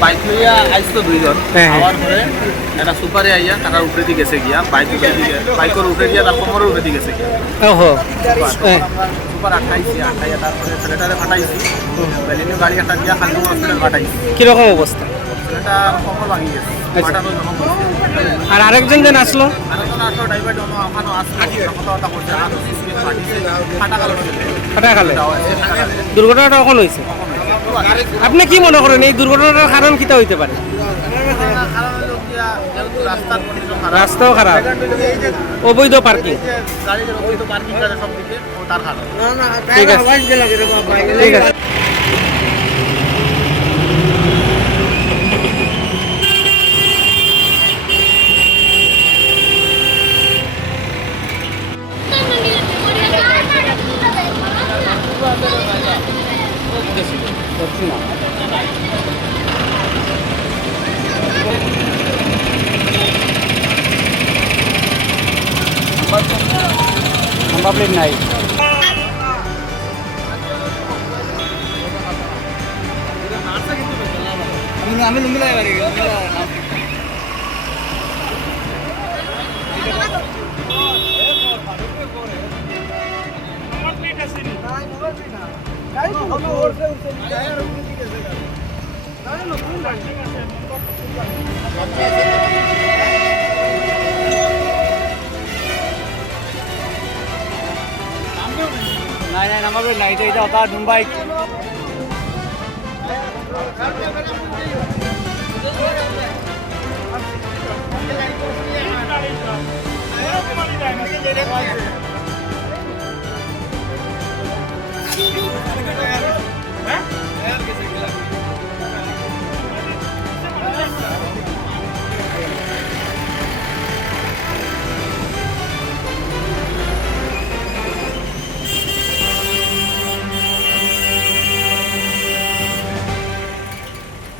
Bike লইয়া আইসতো দুইজন hour পরে একটা সুপারে আইয়া তারা উপরে দিয়ে গেছে গিয়া বাইকের উপরে দিয়া তার কোমরের উপরে দিয়ে গেছে গিয়া সুপার আঠাইয়া তারপরে ছেলেটারে ফাটাইছি বেলিনে গাড়ি একটা দিয়া খালি হসপিটাল ফাটাইছি। কিরকম অবস্থা? ছেলেটা কোমর ভাঙি গেছে। আর আরেকজন যেন আসলো ড্রাইভার ওখানে আসলো কথা বলছে আর ফাটা খালে দুর্ঘটনাটা কখন হয়েছে? আপনি কি মনে করেন এই দুর্ঘটনার কারণ কিটা হইতে পারে? রাস্তাও খারাপ, অবৈধ পার্কিং। ঠিক আছে, ঠিক আছে। নাম্বার প্লেট নাই। আমি লুঙ্গি লাগাই পারি। নাই নাই নামাবে নাই, এটা ওটা মুম্বাই।